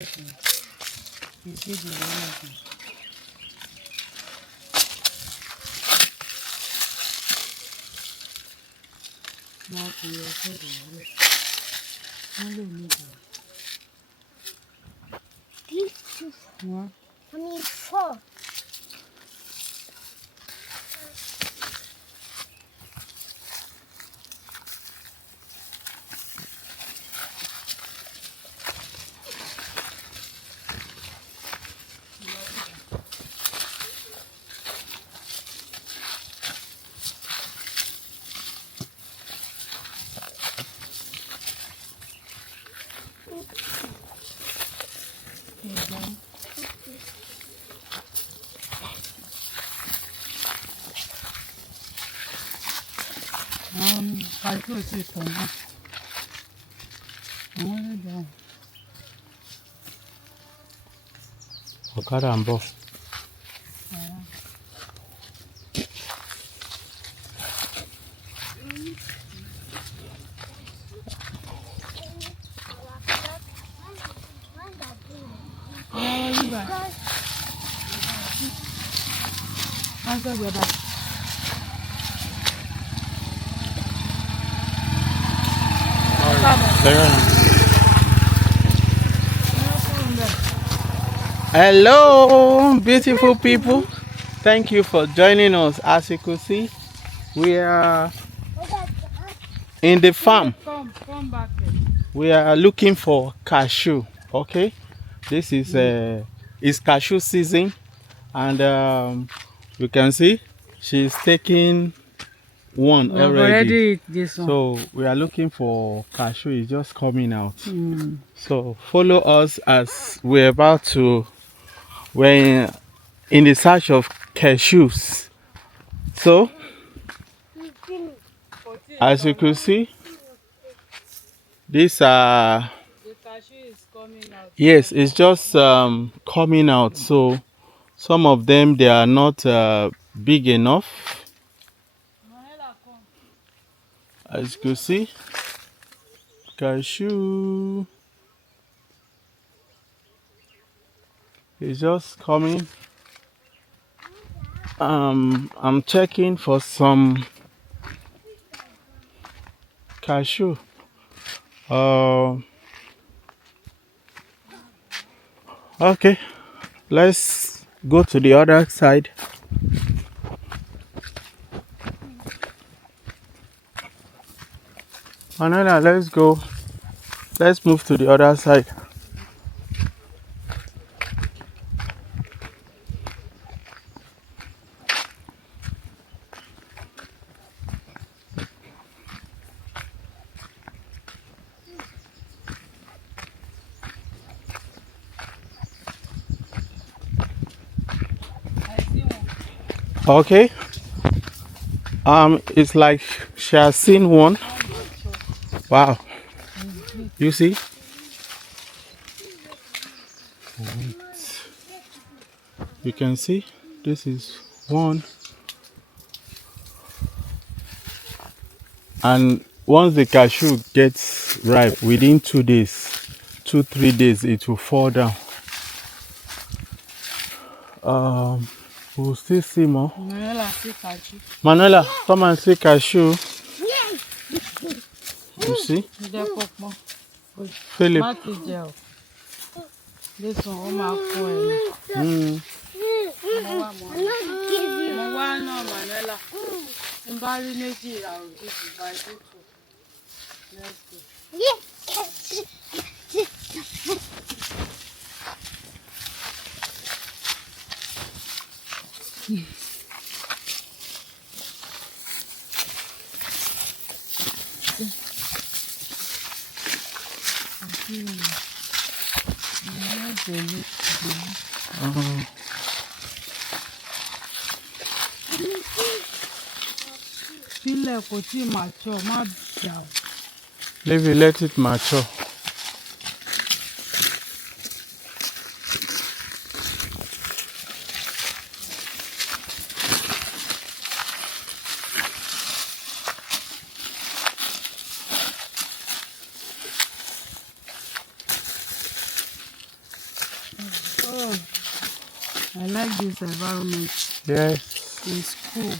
Four. Ọ̀kadà ń bọ̀. Hello, beautiful people. Thank you for joining us. As you could see, we are in the farm. Come back. We are looking for cashew. Okay, this is it's cashew season, and you can see she's taking one already. Eat this one. So we are looking for cashew. It's just coming out. So follow us as we're about to. We're in the search of cashews. So as you can see, these are, The cashew is coming out. yes, it's just coming out. So some of them, they are not big enough. As you can see, cashew is just coming. I'm checking for some cashew. Okay, let's go to the other side. Manila, let's go. Let's move to the other side. Okay. It's like she has seen one. Wow. You see? Wait. You can see this is one. And once the cashew gets ripe, within 2 days, 3 days, it will fall down. We'll still see more. Manuela, see cashew. Manuela, come and see cashew. You see? Philip. This one, Manuela. Let's go. Leave it, let it mature. Oh, I like this environment. Yes. It's cool.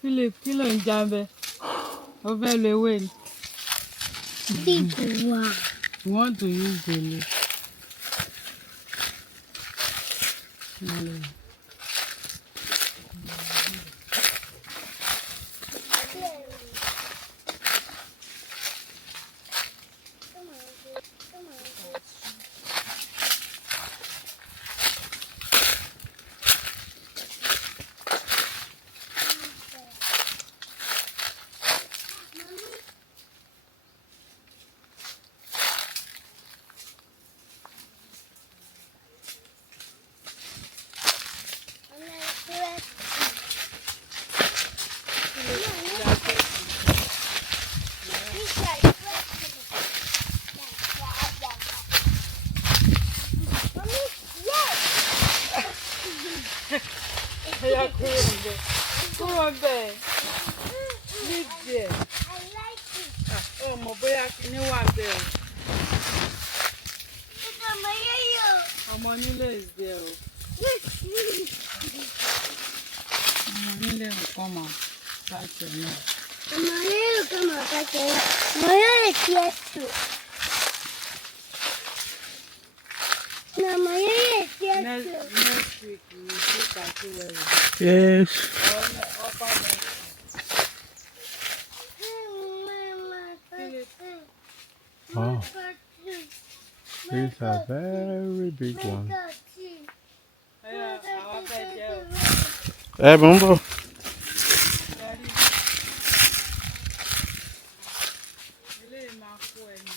Philip, kí ló ń jàmbẹ́? Ó fẹ́ lo ewé ni. Big one. You want to use the leaf. Kúrò bẹ́ẹ̀. Leave there. I like it. Ọmọ bóyá kíní wà bẹ́ẹ̀ o. It's a Mario. Ọmọ nílé is there o. Ọmọ nílé nǹkan mà láti ẹ̀ náà. Mario, come on, okay. Mario is here too. No, Mario is here Next too. week we will see cashew well. Yes. Upper next. Oh, these are very big ones. Àwọn fẹ́ jẹ́ o. Bumbo. Eléyìí máa kó ẹni.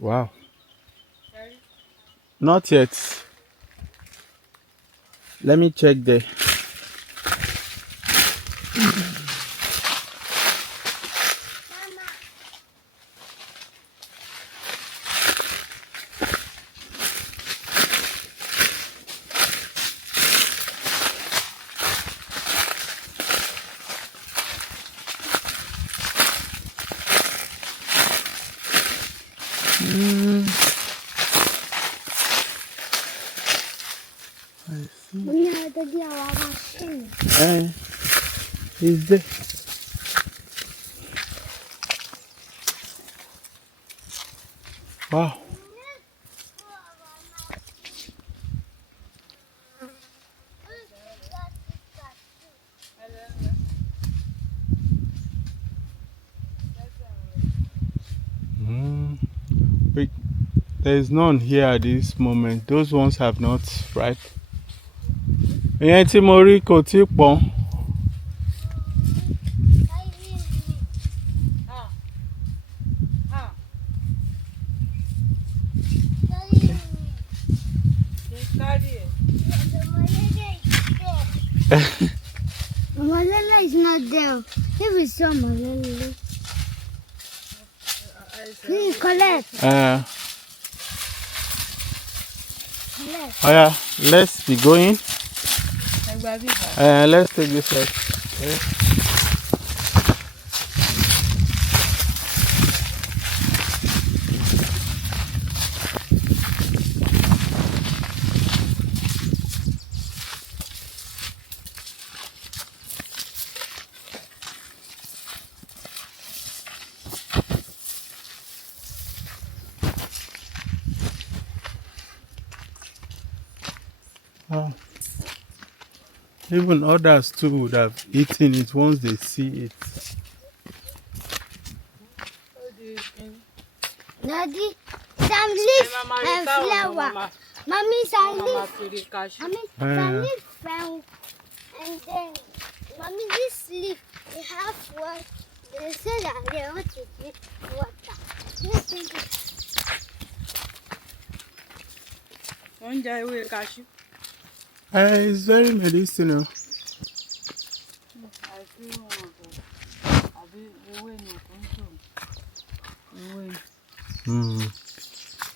Wow. Not yet. Let me check there. Is there? Wow. There is none here at this moment. Those ones have not ripe. Ìyẹn tí mo rí kò tí pọ́n. Malala is not there. If we saw Malala, collect. Oh yeah, let's be going. Let's take this out. Okay. Even others too would have eaten it once they see it. Daddy, some leaf and flower. Mommy, some leaf. Mommy, some leaf and then, Mommy, this leaf, they have one. They say that they want to drink water. Oúnjẹ ewé cashew. It's very medicinal.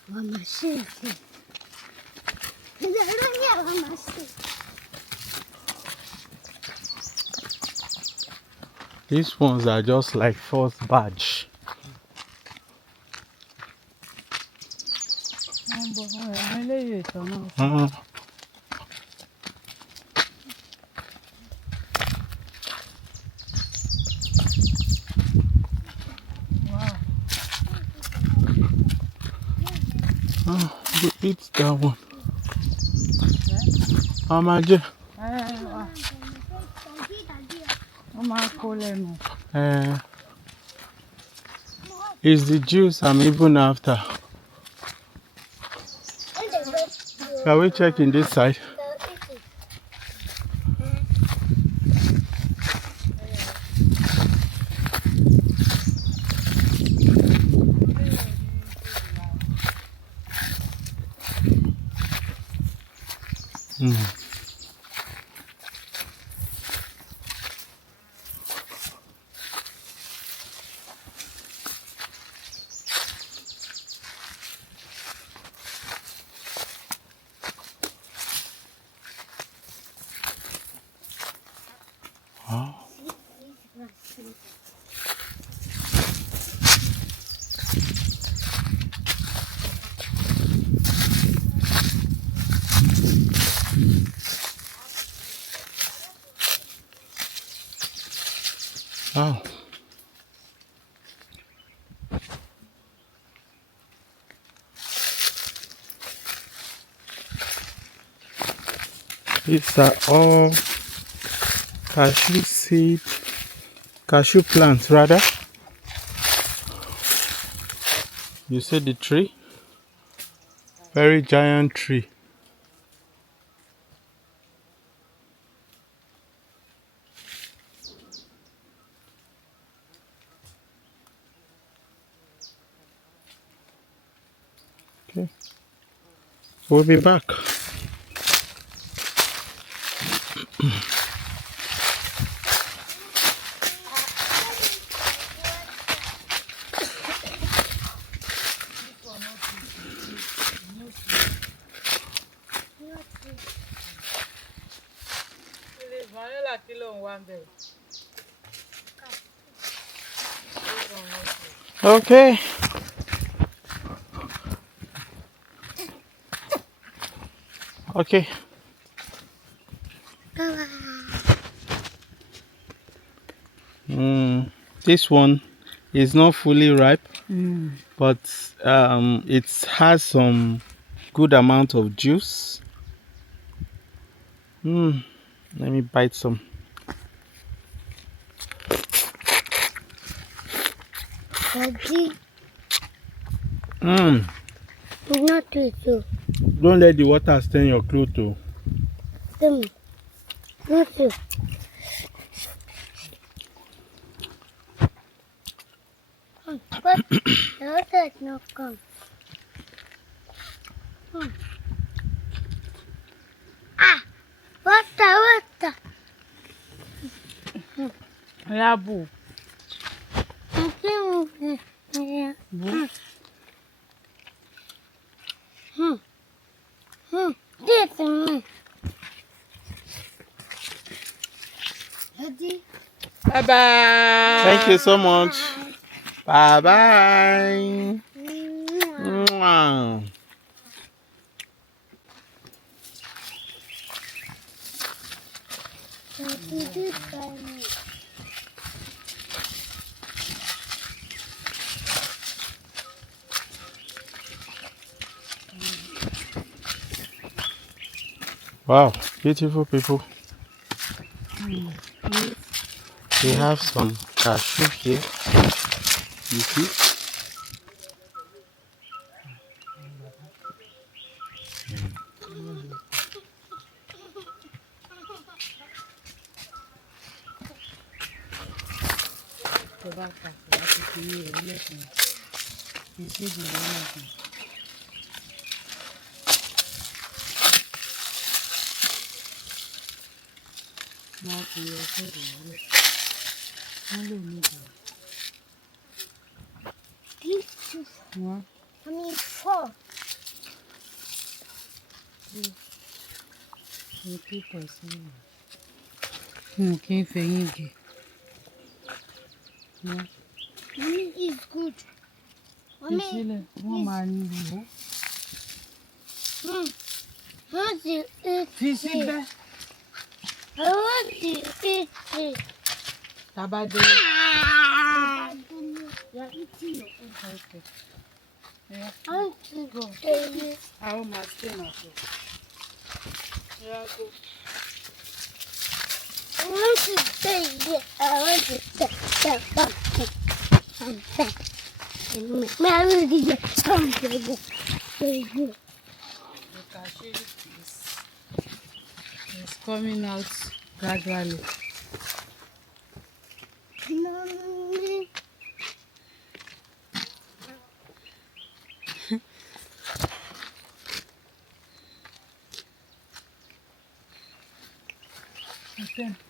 Mama, shake it. These ones are just like first batch. You eat that one. Amaje. It's the juice I'm even after. Can we check in this side? Oh. These are all cashew plants rather. You see the tree? Very giant tree. Okay. We'll be back. Okay. Okay. This one is not fully ripe, but it has some good amount of juice. Let me bite some. Daddy, not too. Don't let the water stain your clothes too. Not too. But the water is not come. Water. Yeah, boo. Daddy. Bye-bye. Thank you so much. Bye-bye. Mwah. Wow, beautiful people. We have some cashew here. You see? Four. Mommy is good. Mommy, what do you eat? I want to eat it. Tabade. You're eating your own. Okay. Yeah. I want to Go. eat it. How much thing of it? Yeah, go. I want to take it. I want to take it. The cashew is coming out gradually. Mommy. Okay.